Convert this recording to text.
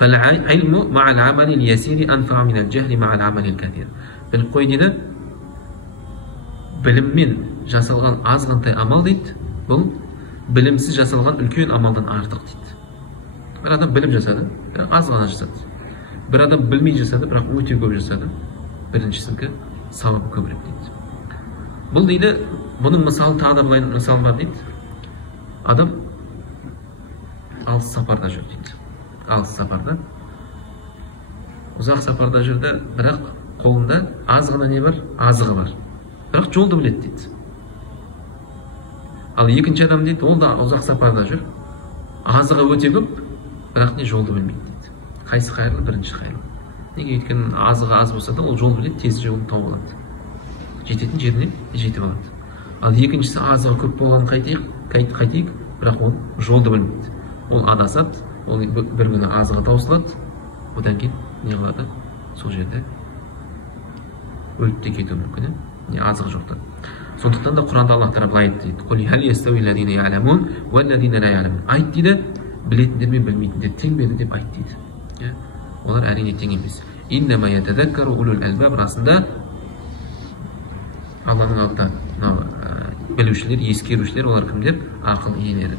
فالعلم مع العمل اليسير أنفع من الجهل مع العمل الكثير. Біліп қой дейді, біліммен жасалған азғантай амал дейді, бұл білімсіз жасалған үлкен амалдан артық дейді. Bir adam біліп жасады, бірақ аз ғана жасады. Bir adam білмей жасады, бірақ өте көп жасады. Біріншісінікі сауабы көбірек дейді. Бұл дейді, бұның мысалы тағы да былай мысал бар дейді. Адам алыс сапарда жүр дейді. Алыс сапарда. Ұзақ сапарда жүрді, бірақ қолында аз ғана не бар? Азығы бар. Бірақ жолды біледі дейді. Ал екінші адам дейді, ол да ұзақ сапарда жүр. Азығы өте көп, бірақ не жолды білмейді дейді. Қайсы қайырлы? Бірінші қайырлы. Неге? Өйткені азығы аз болса да, ол жол біледі, тез жолын тауып алады. Жететін жеріне жетіп алады. Ал екіншісі азығы көп болғанын қайтейік, бірақ ол жолды білмейді. Ол адасады, ол бір күні азығы таусылады, одан кейін не қылады? Сол жерде өліп те кетуі мүмкін, не азығы жоқтан. Сондықтан да Құранда Аллах Тағала былай айтты дейді: "Қул хал ястауи аллазина я'ламун валлазина ла я'ламун." Айт дейді, білетіндер мен білмейтіндер тең бе деп айт дейді. Олар әрине тең емес. Иннама ятазаккару улул албаб, расында Алланың алдында білушілер, ескерушілер, олар кімдер? Ақыл иелері.